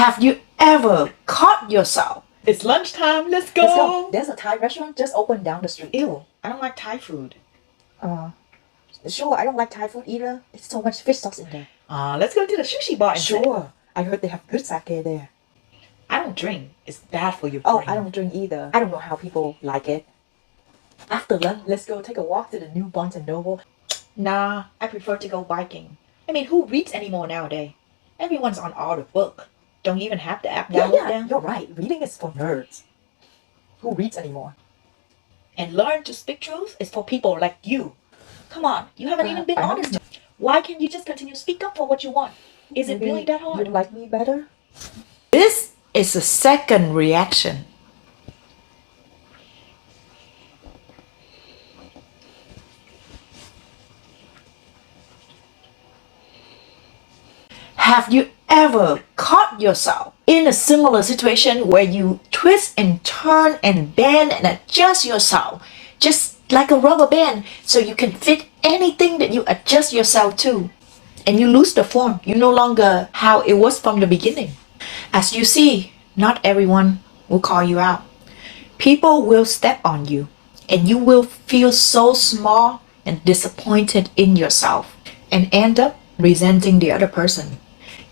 Have you ever caught yourself? It's lunchtime, let's go. Let's go. There's a Thai restaurant just opened down the street. Ew, I don't like Thai food. Sure, I don't like Thai food either. It's so much fish sauce in there. Let's go to the sushi bar instead. Sure. I heard they have good sake there. I don't drink. It's bad for you. Oh, I don't drink either. I don't know how people like it. After lunch, let's go take a walk to the new Barnes & Noble. Nah, I prefer to go biking. I mean, who reads anymore nowadays? Everyone's on audiobook. Don't even have the app downloaded down. You're right. Reading is for nerds. Who reads anymore? And learn to speak truth is for people like you. Come on, you haven't even been honest. Why can't you just continue to speak up for what you want? Is it really that hard? You like me better? This is the second reaction. Have you ever caught yourself in a similar situation where you twist and turn and bend and adjust yourself just like a rubber band so you can fit anything that you adjust yourself to, and you lose the form? You no longer how it was from the beginning. As you see, not everyone will call you out. People will step on you and you will feel so small and disappointed in yourself and end up resenting the other person.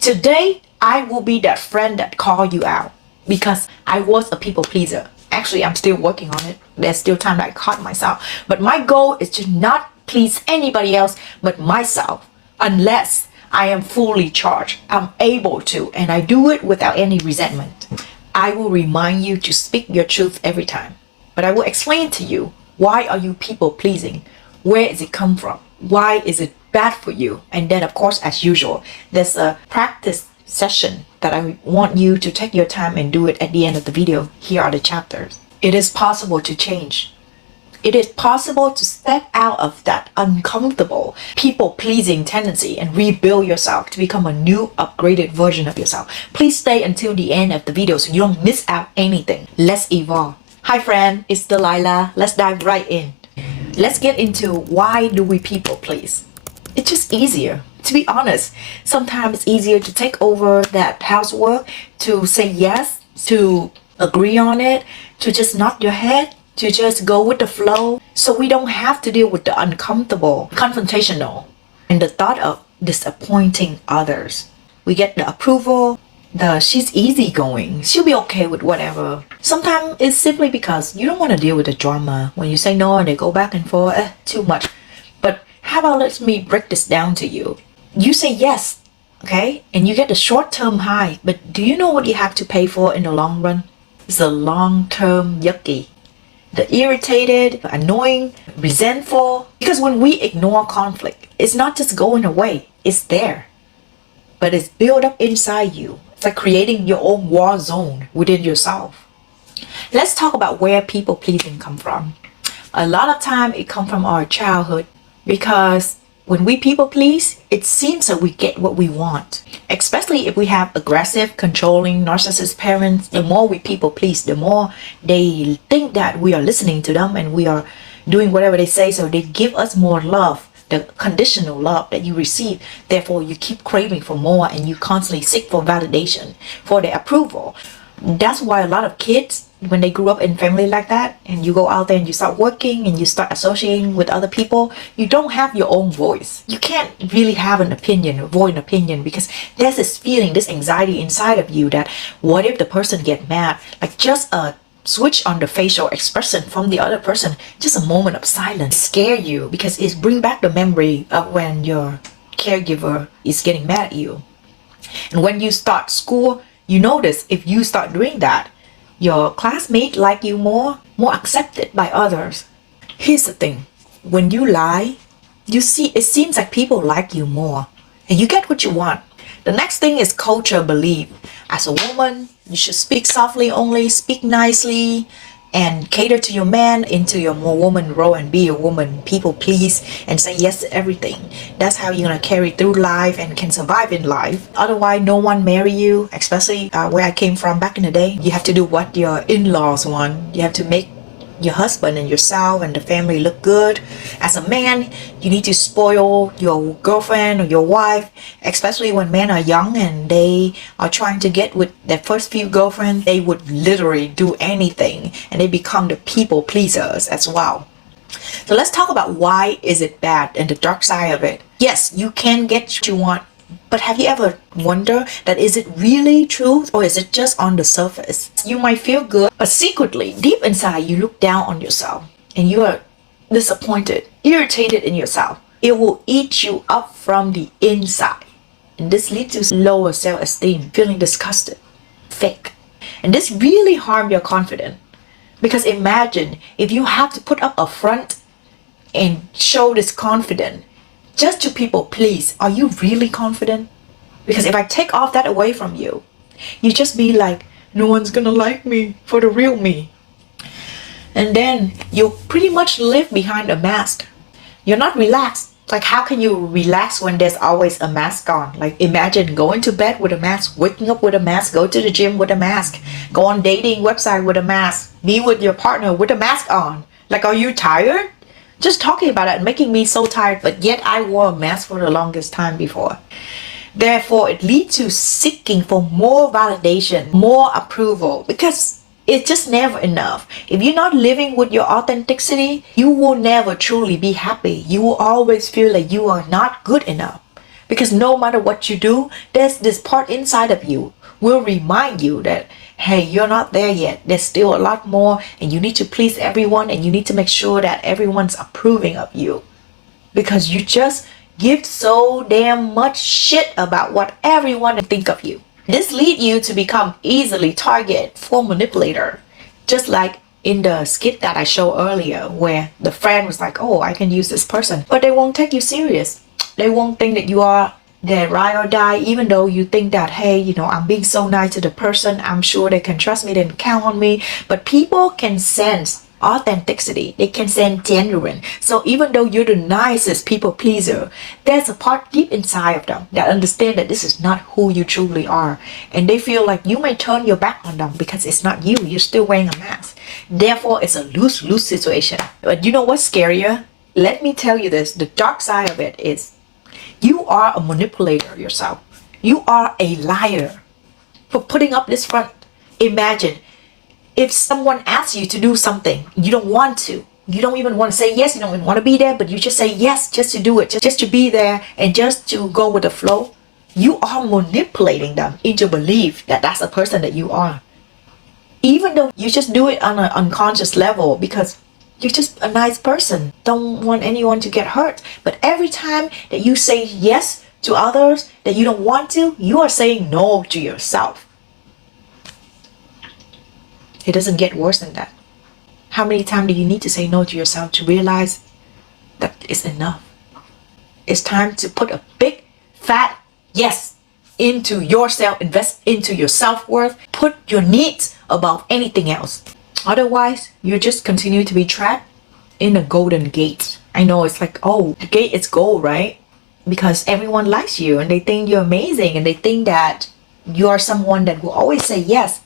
Today, I will be that friend that called you out because I was a people pleaser. Actually, I'm still working on it. There's still time that I caught myself. But my goal is to not please anybody else but myself unless I am fully charged. I'm able to, and I do it without any resentment. I will remind you to speak your truth every time. But I will explain to you, why are you people pleasing? Where does it come from? Why is it bad for you? And then, of course, as usual, there's a practice session that I want you to take your time and do it at the end of the video. Here are the chapters. It is possible to change. It is possible to step out of that uncomfortable people-pleasing tendency and rebuild yourself to become a new, upgraded version of yourself. Please stay until the end of the video so you don't miss out anything. Let's evolve. Hi friend, it's Delilah. Let's dive right in. Let's get into why do we people please. It's just easier. To be honest, sometimes it's easier to take over that housework, to say yes, to agree on it, to just nod your head, to just go with the flow, so we don't have to deal with the uncomfortable, confrontational, and the thought of disappointing others. We get the approval, she's easygoing, she'll be okay with whatever. Sometimes it's simply because you don't want to deal with the drama. When you say no and they go back and forth, too much. But how about let me break this down to you. You say yes, okay, and you get the short-term high, but do you know what you have to pay for in the long run? It's the long-term yucky. The irritated, annoying, resentful. Because when we ignore conflict, it's not just going away, it's there. But it's built up inside you. It's like creating your own war zone within yourself. Let's talk about where people pleasing come from. A lot of time it comes from our childhood, because when we people please, it seems that we get what we want. Especially if we have aggressive, controlling, narcissist parents, the more we people please, the more they think that we are listening to them and we are doing whatever they say, so they give us more love, the conditional love that you receive. Therefore, you keep craving for more and you constantly seek for validation, for their approval. That's why a lot of kids, when they grew up in family like that, and you go out there and you start working and you start associating with other people, you don't have your own voice. You can't really have an opinion, avoid an opinion, because there's this feeling, this anxiety inside of you that what if the person get mad? Like just a switch on the facial expression from the other person, just a moment of silence scare you, because it brings back the memory of when your caregiver is getting mad at you. And when you start school, you notice if you start doing that, your classmates like you more accepted by others. Here's the thing, when you lie, you see, it seems like people like you more and you get what you want. The next thing is culture belief. As a woman, you should speak softly only, speak nicely, and cater to your man into your more woman role and be a woman, people please, and say yes to everything. That's how you're gonna carry through life and can survive in life. Otherwise, no one marry you, especially where I came from back in the day. You have to do what your in-laws want. You have to make your husband and yourself and the family look good. As a man, you need to spoil your girlfriend or your wife, especially when men are young and they are trying to get with their first few girlfriends. They would literally do anything and they become the people pleasers as well. So let's talk about why is it bad and the dark side of it. Yes, you can get what you want, but have you ever wondered that is it really true or is it just on the surface? You might feel good, but secretly, deep inside, you look down on yourself and you are disappointed, irritated in yourself. It will eat you up from the inside. And this leads to lower self-esteem, feeling disgusted, fake. And this really harms your confidence. Because imagine if you have to put up a front and show this confidence just to people please, are you really confident? Because if I take off that away from you, you just be like, no one's gonna like me for the real me. And then you pretty much live behind a mask. You're not relaxed. Like, how can you relax when there's always a mask on? Like, imagine going to bed with a mask, waking up with a mask, go to the gym with a mask, go on dating website with a mask, be with your partner with a mask on. Like, are you tired? Just talking about it making me so tired, but yet I wore a mask for the longest time before. Therefore, it leads to seeking for more validation, more approval, because it's just never enough. If you're not living with your authenticity, you will never truly be happy. You will always feel like you are not good enough. Because no matter what you do, there's this part inside of you will remind you that, hey, you're not there yet. There's still a lot more and you need to please everyone and you need to make sure that everyone's approving of you. Because you just give so damn much shit about what everyone think of you. This leads you to become easily target for manipulator. Just like in the skit that I showed earlier where the friend was like, oh, I can use this person. But they won't take you serious. They won't think that you are their ride or die, even though you think that, hey, you know, I'm being so nice to the person. I'm sure they can trust me, they can count on me. But people can sense authenticity. They can sense genuine. So even though you're the nicest people pleaser, there's a part deep inside of them that understand that this is not who you truly are. And they feel like you may turn your back on them because it's not you. You're still wearing a mask. Therefore, it's a lose-lose situation. But you know what's scarier? Let me tell you this. The dark side of it is you are a manipulator yourself. You are a liar for putting up this front. Imagine if someone asks you to do something, you don't want to. You don't even want to say yes. You don't even want to be there, but you just say yes just to do it, just to be there and just to go with the flow. You are manipulating them into belief that that's the person that you are. Even though you just do it on an unconscious level because you're just a nice person, don't want anyone to get hurt. But every time that you say yes to others that you don't want to, you are saying no to yourself. It doesn't get worse than that. How many times do you need to say no to yourself to realize that it's enough? It's time to put a big fat yes into yourself, invest into your self-worth, put your needs above anything else. Otherwise, you just continue to be trapped in a golden gate. I know it's like, oh, the gate is gold, right? Because everyone likes you and they think you're amazing and they think that you are someone that will always say yes,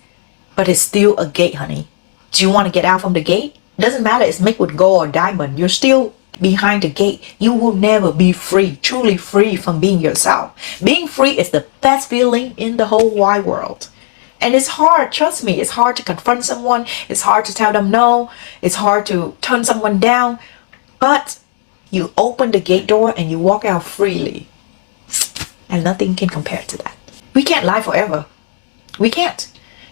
but it's still a gate, honey. Do you want to get out from the gate? Doesn't matter, it's made with gold or diamond. You're still behind the gate. You will never be free, truly free from being yourself. Being free is the best feeling in the whole wide world. And it's hard, trust me, it's hard to confront someone. It's hard to tell them no. It's hard to turn someone down. But you open the gate door and you walk out freely. And nothing can compare to that. We can't lie forever. We can't.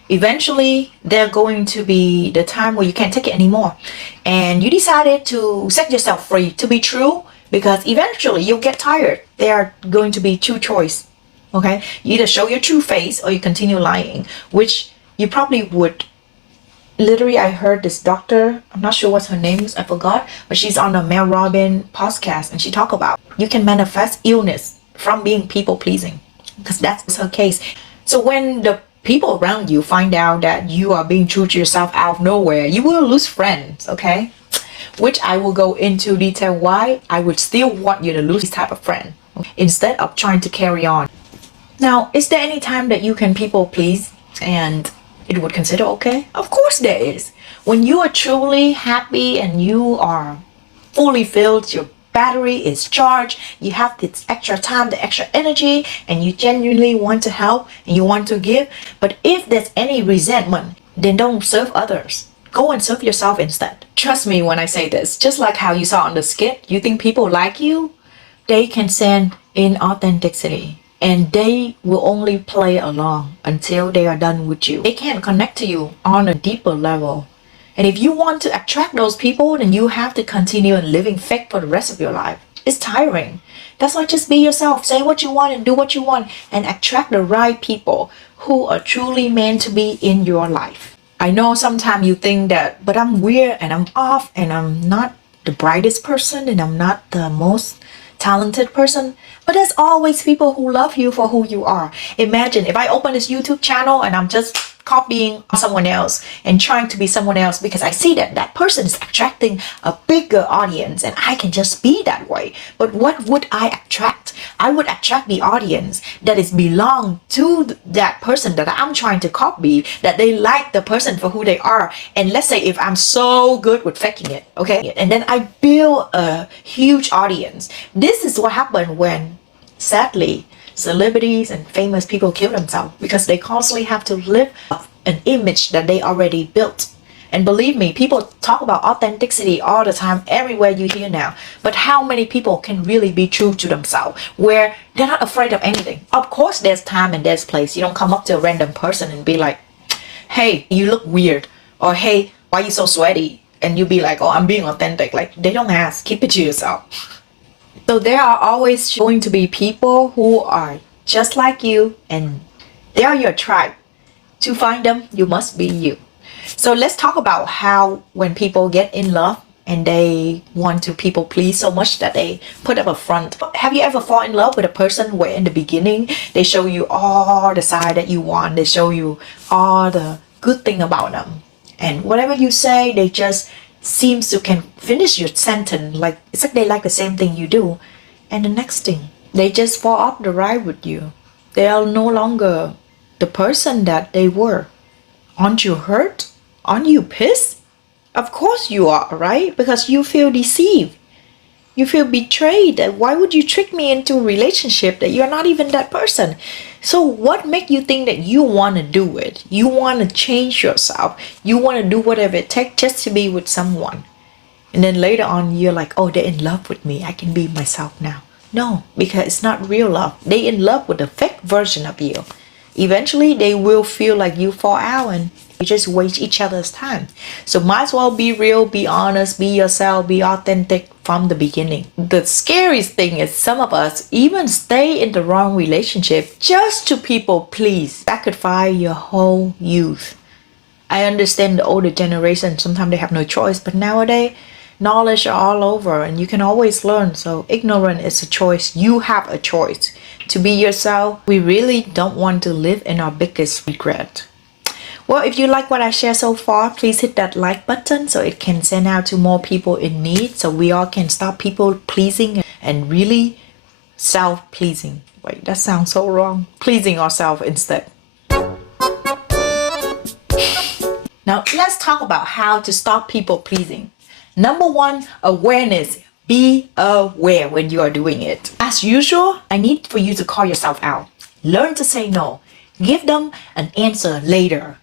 Eventually, there's going to be the time where you can't take it anymore. And you decided to set yourself free to be true because eventually you'll get tired. There are going to be two choices. Okay, you either show your true face or you continue lying, which you probably would. Literally, I heard this doctor, I'm not sure what her name is, I forgot, but she's on the Mel Robin podcast and she talked about you can manifest illness from being people pleasing because that's her case. So when the people around you find out that you are being true to yourself out of nowhere, you will lose friends, okay? Which I will go into detail why I would still want you to lose this type of friend instead of trying to carry on. Now, is there any time that you can people please and it would consider okay? Of course there is. When you are truly happy and you are fully filled, your battery is charged, you have this extra time, the extra energy, and you genuinely want to help and you want to give. But if there's any resentment, then don't serve others. Go and serve yourself instead. Trust me when I say this, just like how you saw on the skit, you think people like you? They can send inauthenticity and they will only play along until they are done with you. They can't connect to you on a deeper level. And if you want to attract those people, then you have to continue living fake for the rest of your life. It's tiring. That's why just be yourself. Say what you want and do what you want and attract the right people who are truly meant to be in your life. I know sometimes you think that, but I'm weird and I'm off and I'm not the brightest person and I'm not the most talented person, but there's always people who love you for who you are. Imagine if I open this YouTube channel and I'm just copying someone else and trying to be someone else because I see that that person is attracting a bigger audience and I can just be that way. But what would I attract? I would attract the audience that is belong to that person that I'm trying to copy, that they like the person for who they are. And let's say if I'm so good with faking it, okay, and then I build a huge audience. This is what happened when, sadly, celebrities and famous people kill themselves because they constantly have to live up an image that they already built. And believe me, people talk about authenticity all the time, everywhere you hear now. But how many people can really be true to themselves where they're not afraid of anything? Of course, there's time and there's place. You don't come up to a random person and be like, hey, you look weird. Or hey, why are you so sweaty? And you be like, oh, I'm being authentic. Like, they don't ask. Keep it to yourself. So there are always going to be people who are just like you and they are your tribe. To find them, you must be you. So let's talk about how when people get in love and they want to people please so much that they put up a front. Have you ever fallen in love with a person where in the beginning they show you all the side that you want, they show you all the good thing about them, and whatever you say they just seems to can finish your sentence, like it's like they like the same thing you do, and the next thing they just fall off the ride with you. They are no longer the person that they were. Aren't you hurt? Aren't you pissed? Of course you are, right? Because you feel deceived. You feel betrayed. That why would you trick me into a relationship that you're not even that person? So what make you think that you want to do it? You want to change yourself. You want to do whatever it takes just to be with someone. And then later on you're like, oh, they're in love with me. I can be myself now. No, because it's not real love. They in love with the fake version of you. Eventually they will feel like you fall out and you just waste each other's time. So might as well be real, be honest, be yourself, be authentic from the beginning. The scariest thing is some of us even stay in the wrong relationship just to people please. Sacrifice your whole youth. I understand the older generation, sometimes they have no choice, but nowadays knowledge are all over and you can always learn. So ignorance is a choice. You have a choice to be yourself. We really don't want to live in our biggest regret. Well, if you like what I share so far, please hit that like button so it can send out to more people in need, so we all can stop people pleasing and really self-pleasing. Wait, that sounds so wrong. Pleasing ourselves instead. Now, let's talk about how to stop people pleasing. Number one, awareness. Be aware when you are doing it. As usual, I need for you to call yourself out. Learn to say no. Give them an answer later.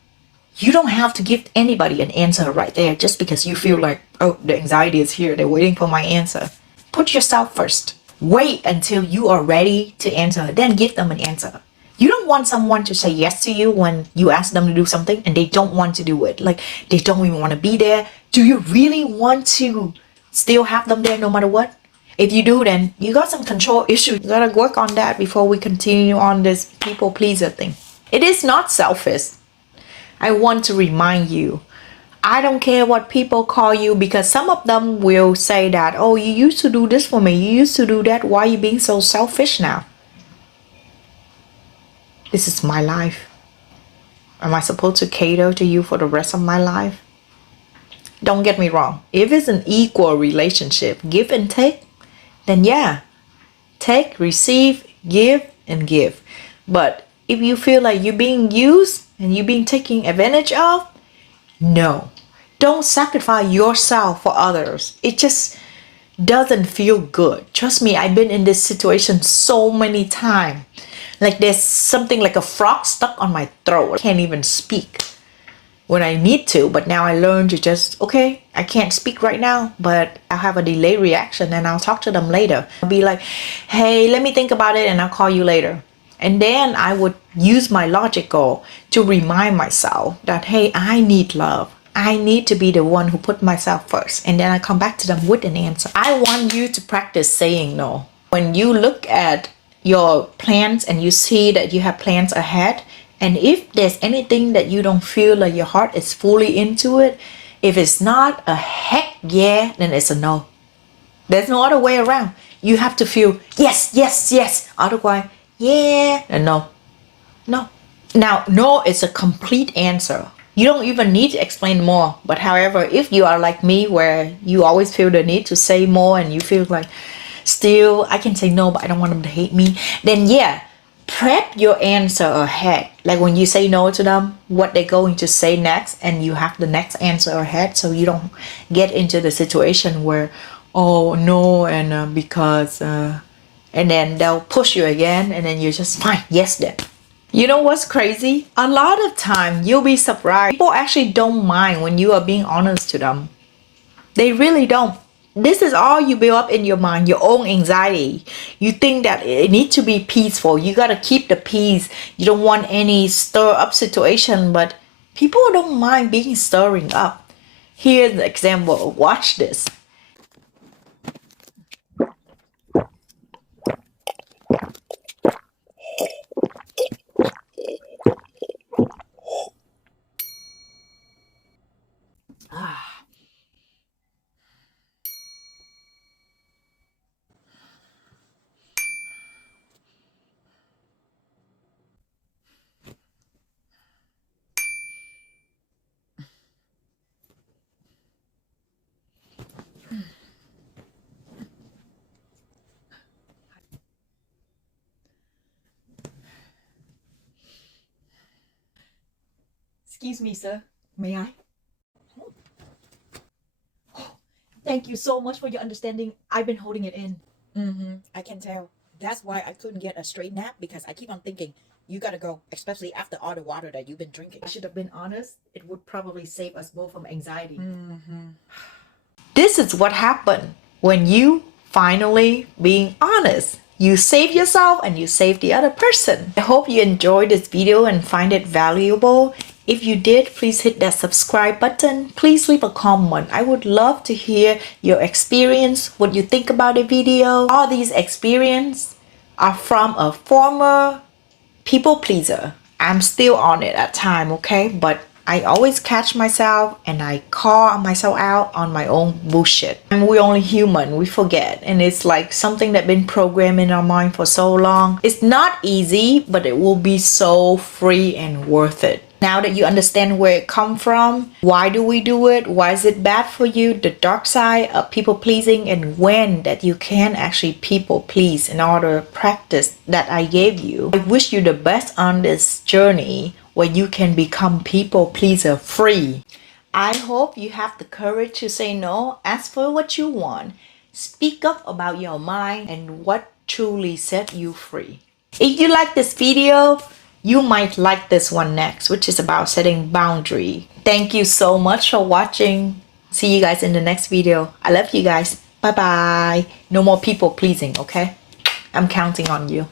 You don't have to give anybody an answer right there just because you feel like, oh, the anxiety is here. They're waiting for my answer. Put yourself first. Wait until you are ready to answer. Then give them an answer. You don't want someone to say yes to you when you ask them to do something and they don't want to do it. Like they don't even want to be there. Do you really want to still have them there no matter what? If you do, then you got some control issues. You gotta work on that before we continue on this people pleaser thing. It is not selfish. I want to remind you, I don't care what people call you, because some of them will say that, oh, you used to do this for me, you used to do that, why are you being so selfish now? This is my life. Am I supposed to cater to you for the rest of my life? Don't get me wrong. If it's an equal relationship, give and take, then yeah. Take, receive, give, and give. But if you feel like you're being used and you're being taken advantage of, no. Don't sacrifice yourself for others. It just doesn't feel good. Trust me, I've been in this situation so many times. Like there's something like a frog stuck on my throat. I can't even speak when I need to, but now I learned to just, okay, I can't speak right now, but I'll have a delayed reaction and I'll talk to them later. I'll be like, hey, let me think about it and I'll call you later. And then I would use my logical to remind myself that, hey, I need love. I need to be the one who put myself first. And then I come back to them with an answer. I want you to practice saying no. When you look at your plans and you see that you have plans ahead, and if there's anything that you don't feel like your heart is fully into it, if it's not a heck yeah, then it's a no. There's no other way around. You have to feel yes, yes, yes. Otherwise, yeah, and no. No. Now, no is a complete answer. You don't even need to explain more. But however, if you are like me, where you always feel the need to say more and you feel like still I can say no, but I don't want them to hate me, then yeah, prep your answer ahead. Like when you say no to them, what they're going to say next, and you have the next answer ahead, so you don't get into the situation where, oh no, and because and then they'll push you again, and then you're just fine, yes then. You know what's crazy? A lot of time you'll be surprised. People actually don't mind when you are being honest to them. They really don't. This is all you build up in your mind, your own anxiety. You think that it needs to be peaceful. You got to keep the peace. You don't want any stir up situation, but people don't mind being stirring up. Here's an example. Watch this. Excuse me, sir. May I? Thank you so much for your understanding. I've been holding it in. I can tell. That's why I couldn't get a straight nap, because I keep on thinking, you gotta go, especially after all the water that you've been drinking. I should have been honest. It would probably save us both from anxiety. This is what happened when you finally being honest. You save yourself and you save the other person. I hope you enjoyed this video and find it valuable. If you did, please hit that subscribe button. Please leave a comment. I would love to hear your experience, what you think about the video. All these experiences are from a former people pleaser. I'm still on it at time, okay? But I always catch myself and I call myself out on my own bullshit. And we're only human, we forget. And it's like something that's been programmed in our mind for so long. It's not easy, but it will be so free and worth it. Now that you understand where it comes from, why do we do it? Why is it bad for you? The dark side of people pleasing, and when that you can actually people please in order to practice that I gave you. I wish you the best on this journey where you can become people pleaser free. I hope you have the courage to say no, ask for what you want, speak up about your mind and what truly set you free. If you like this video, you might like this one next, which is about setting boundary. Thank you so much for watching. See you guys in the next video. I love you guys. Bye bye. No more people pleasing, okay? I'm counting on you.